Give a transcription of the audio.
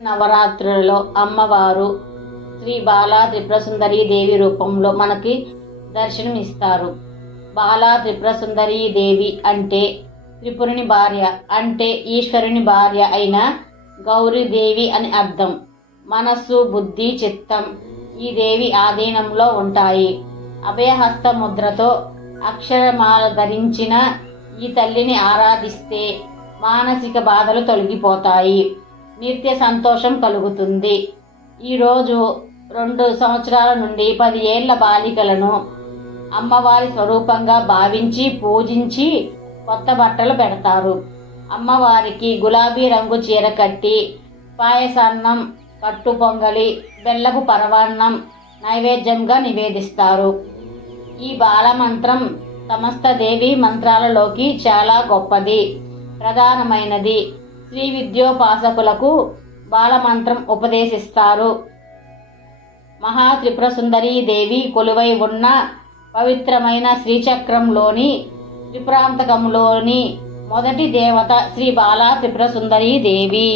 నవరాత్రులలో అమ్మవారు శ్రీ బాలా త్రిపుర దేవి రూపంలో మనకి దర్శనమిస్తారు. బాలా త్రిపుర దేవి అంటే త్రిపురుని భార్య, అంటే ఈశ్వరుని భార్య అయిన గౌరీదేవి అని అర్థం. మనస్సు, బుద్ధి, చిత్తం ఈ దేవి ఆధీనంలో ఉంటాయి. అభయహస్త ముద్రతో అక్షరమాల ధరించిన ఈ తల్లిని ఆరాధిస్తే మానసిక బాధలు తొలగిపోతాయి, నిత్య సంతోషం కలుగుతుంది. ఈరోజు 2 సంవత్సరాల నుండి 10 ఏళ్ల బాలికలను అమ్మవారి స్వరూపంగా భావించి పూజించి కొత్త బట్టలు పెడతారు. అమ్మవారికి గులాబీ రంగు చీర కట్టి పాయసాన్నం, కట్టు పొంగలి, బెల్లపు పరవాన్నం నైవేద్యంగా నివేదిస్తారు. ఈ బాలమంత్రం సమస్త దేవి మంత్రాలలోకి చాలా గొప్పది, ప్రధానమైనది. శ్రీ విద్యోపాసకులకు బాలమంత్రం ఉపదేశిస్తారు. మహా త్రిపుర దేవి కొలువై ఉన్న పవిత్రమైన శ్రీచక్రంలోని త్రిపురాంతకంలోని మొదటి దేవత శ్రీ బాలా త్రిపుర దేవి.